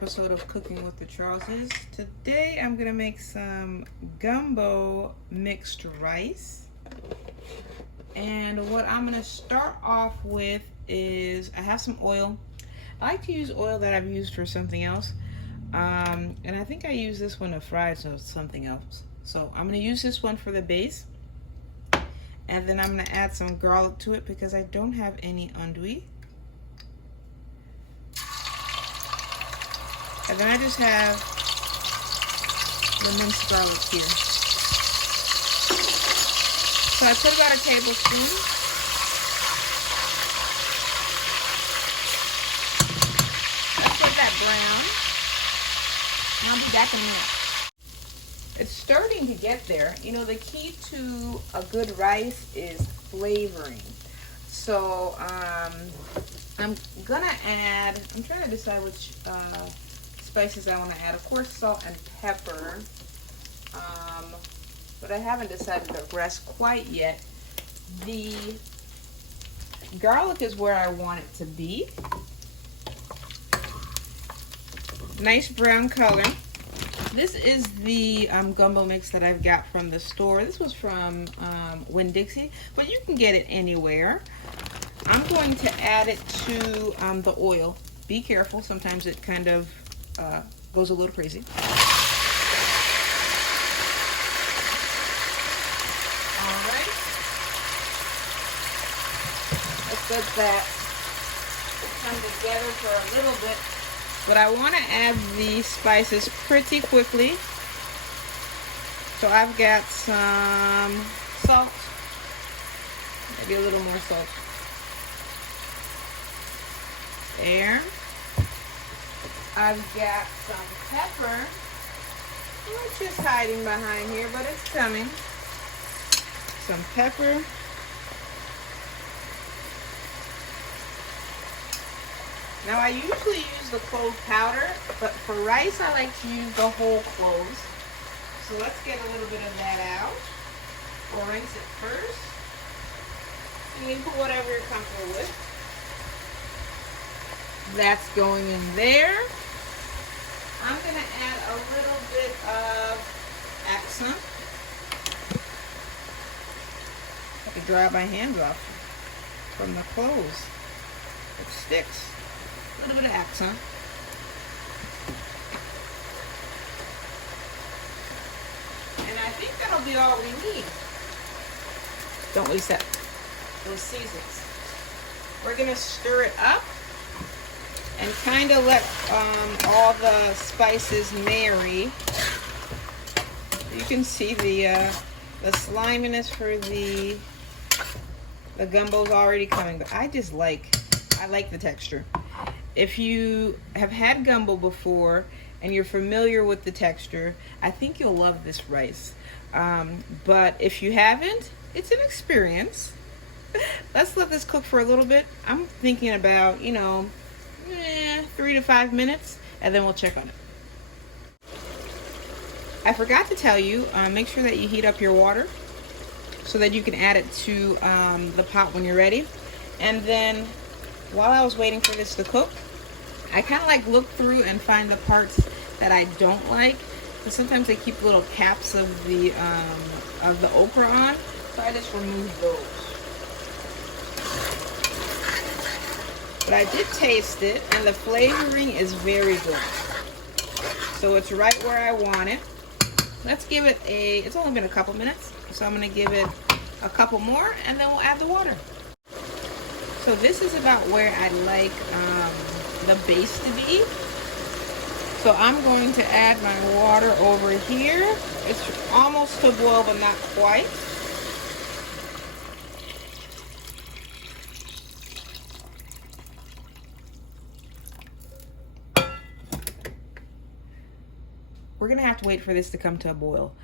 episode of Cooking with the Charleses. Today I'm gonna make some gumbo mixed rice. And what I'm gonna start off with is, I have some oil. I like to use oil that I've used for something else. And I think I use this one to fry something else. So I'm gonna use this one for the base. And then I'm gonna add some garlic to it because I don't have any andouille. And then I just have the minced garlic here. So I put about a tablespoon. Let's get that brown. And I'll be back in a minute. It's starting to get there. You know, the key to a good rice is flavoring. So I'm gonna add, I'm trying to decide which spices I want to add. Of course, salt and pepper, but I haven't decided the rest quite yet. The garlic is where I want it to be. Nice brown color. This is the gumbo mix that I've got from the store. This was from Winn-Dixie, but you can get it anywhere. I'm going to add it to the oil. Be careful, sometimes it kind of goes a little crazy. Alright. Let's let that come together for a little bit. But I want to add the spices pretty quickly. So I've got some salt. Maybe a little more salt. There. I've got some pepper. It's just hiding behind here, but it's coming. Some pepper. Now I usually use the clove powder, but for rice I like to use the whole cloves. So let's get a little bit of that out. We'll rinse it first. You can put whatever you're comfortable with. That's going in there. I'm going to add a little bit of accent. I could dry my hands off from the cloves. It sticks. A little bit of accent. And I think that'll be all we need. Don't waste those seasons. We're going to stir it up and kind of let all the spices marry. You can see the sliminess for the gumbo's already coming, but I like the texture. If you have had gumbo before and you're familiar with the texture, I think you'll love this rice. But if you haven't, it's an experience. Let's let this cook for a little bit. I'm thinking about, 3 to 5 minutes, and then we'll check on it. I forgot to tell you, make sure that you heat up your water so that you can add it to the pot when you're ready. And then while I was waiting for this to cook, I kind of look through and find the parts that I don't like, because sometimes they keep little caps of the okra on, so I just remove those. But I did taste it, and the flavoring is very good. So it's right where I want it. Let's give it it's only been a couple minutes, so I'm going to give it a couple more, and then we'll add the water. So this is about where I like the base to be. So I'm going to add my water over here. It's almost to boil, but not quite. We're gonna have to wait for this to come to a boil.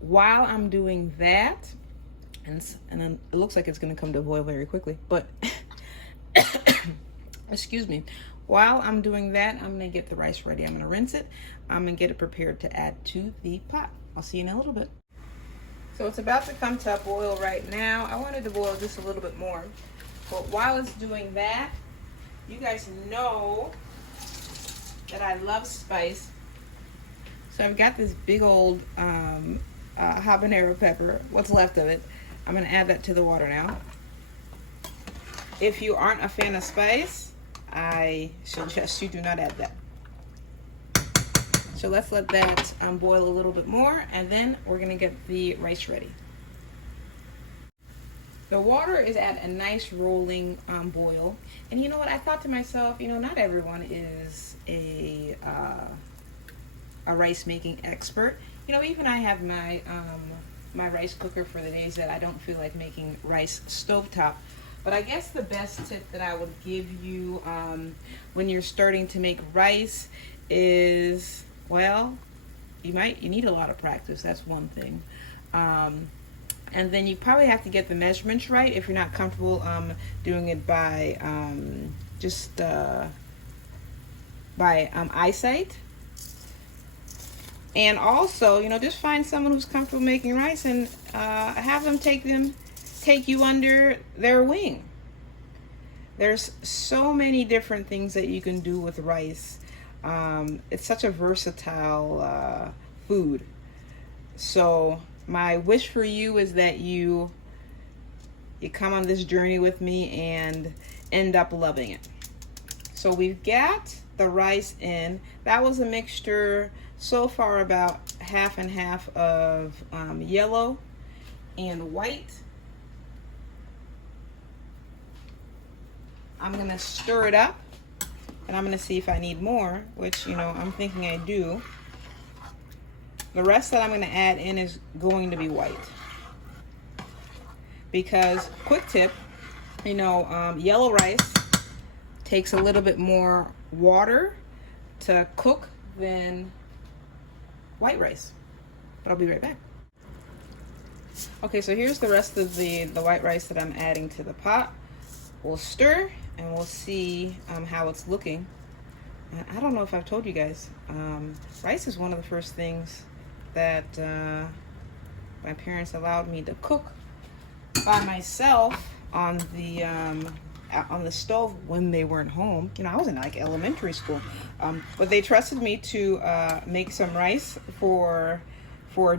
While I'm doing that, and then it looks like it's gonna come to a boil very quickly, but excuse me. While I'm doing that, I'm gonna get the rice ready. I'm gonna rinse it. I'm gonna get it prepared to add to the pot. I'll see you in a little bit. So it's about to come to a boil right now. I wanted to boil just a little bit more, but while it's doing that, you guys know that I love spice. So I've got this big old habanero pepper, what's left of it. I'm going to add that to the water now. If you aren't a fan of spice, I suggest you do not add that. So let's let that boil a little bit more, and then we're going to get the rice ready. The water is at a nice rolling boil. And you know what? I thought to myself, you know, not everyone is a rice making expert. You know, even I have my my rice cooker for the days that I don't feel like making rice stovetop. But I guess the best tip that I would give you when you're starting to make rice is, well, you need a lot of practice. That's one thing. And then you probably have to get the measurements right if you're not comfortable doing it by eyesight. And also, you know, just find someone who's comfortable making rice and have them take you under their wing. There's so many different things that you can do with rice. It's such a versatile food. So my wish for you is that you come on this journey with me and end up loving it. So we've got the rice in. That was a mixture so far about half and half of yellow and white. I'm gonna stir it up, and I'm gonna see if I need more, which, you know, I'm thinking I do. The rest that I'm gonna add in is going to be white. Because, quick tip, you know, yellow rice takes a little bit more water to cook than white rice. But I'll be right back. Okay, so here's the rest of the white rice that I'm adding to the pot. We'll stir and we'll see how it's looking. I don't know if I've told you guys, rice is one of the first things that my parents allowed me to cook by myself on the stove when they weren't home. You know, I was in like elementary school, but they trusted me to make some rice for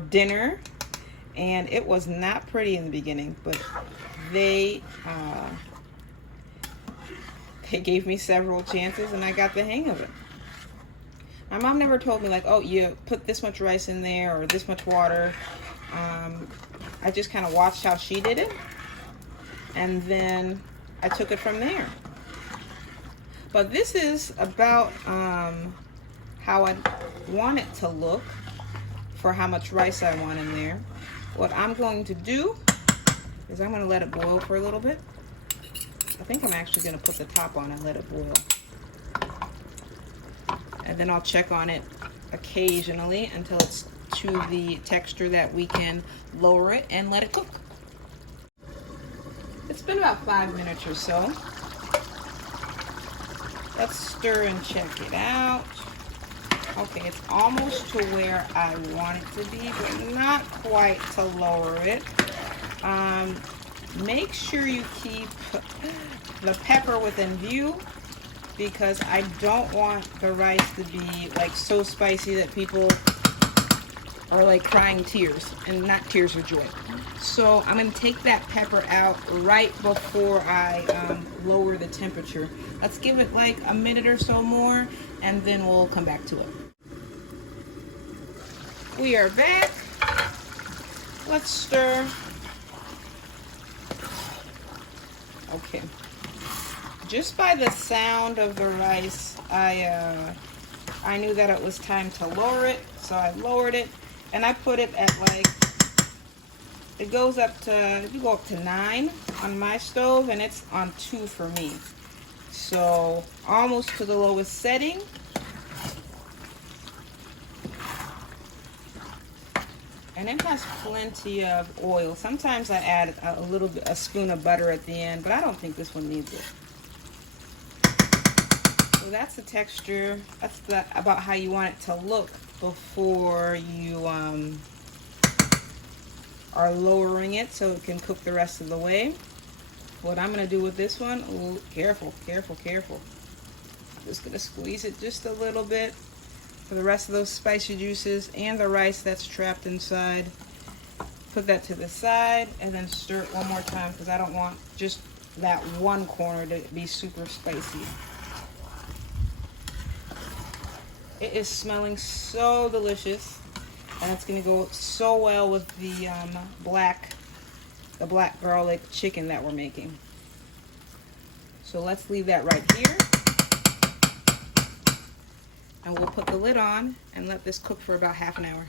dinner, and it was not pretty in the beginning, but they gave me several chances and I got the hang of it. My mom never told me like, oh, you put this much rice in there or this much water. I just kind of watched how she did it, and then I took it from there. But this is about how I want it to look for how much rice I want in there. What I'm going to do is I'm going to let it boil for a little bit. I think I'm actually going to put the top on and let it boil. And then I'll check on it occasionally until it's to the texture that we can lower it and let it cook. It's been about 5 minutes or so. Let's stir and check it out. Okay, it's almost to where I want it to be, but not quite to lower it. Make sure you keep the pepper within view, because I don't want the rice to be like so spicy that people are like crying tears, and not tears of joy. So I'm going to take that pepper out right before I lower the temperature. Let's give it like a minute or so more, and then we'll come back to it. We are back. Let's stir. Okay. Just by the sound of the rice, I knew that it was time to lower it, so I lowered it, and I put it at like, it goes up to, you go up to 9 on my stove, and it's on 2 for me. So almost to the lowest setting. And it has plenty of oil. Sometimes I add a spoon of butter at the end, but I don't think this one needs it. So that's the texture. That's about how you want it to look before you are lowering it so it can cook the rest of the way. What I'm going to do with this one, ooh, careful, careful, careful. Just gonna squeeze it just a little bit for the rest of those spicy juices and the rice that's trapped inside. Put that to the side and then stir it one more time because I don't want just that one corner to be super spicy. It is smelling so delicious, and it's gonna go so well with the black garlic chicken that we're making. So let's leave that right here. And we'll put the lid on and let this cook for about half an hour.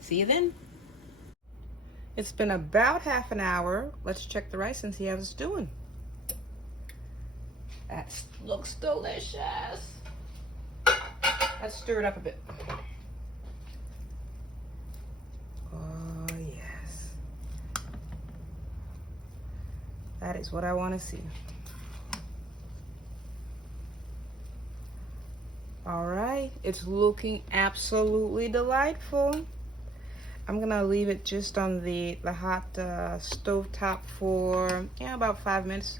See you then. It's been about half an hour. Let's check the rice and see how it's doing. That looks delicious. Let's stir it up a bit. Oh, yes. That is what I want to see. All right, it's looking absolutely delightful. I'm gonna leave it just on the hot stove top for about 5 minutes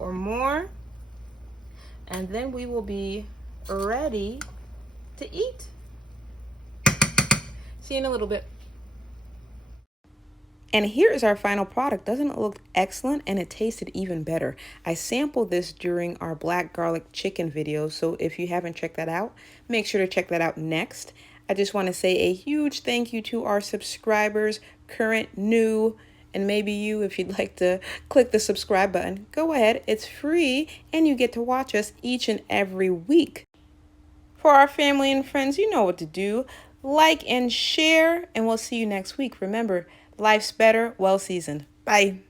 or more, and then we will be ready to eat. See you in a little bit. And here is our final product. Doesn't it look excellent? And it tasted even better. I sampled this during our black garlic chicken video, so if you haven't checked that out, make sure to check that out next. I just want to say a huge thank you to our subscribers, current, new, and maybe you, if you'd like to click the subscribe button, go ahead. It's free, and you get to watch us each and every week. For our family and friends, you know what to do. Like and share, and we'll see you next week. Remember, life's better, well seasoned. Bye.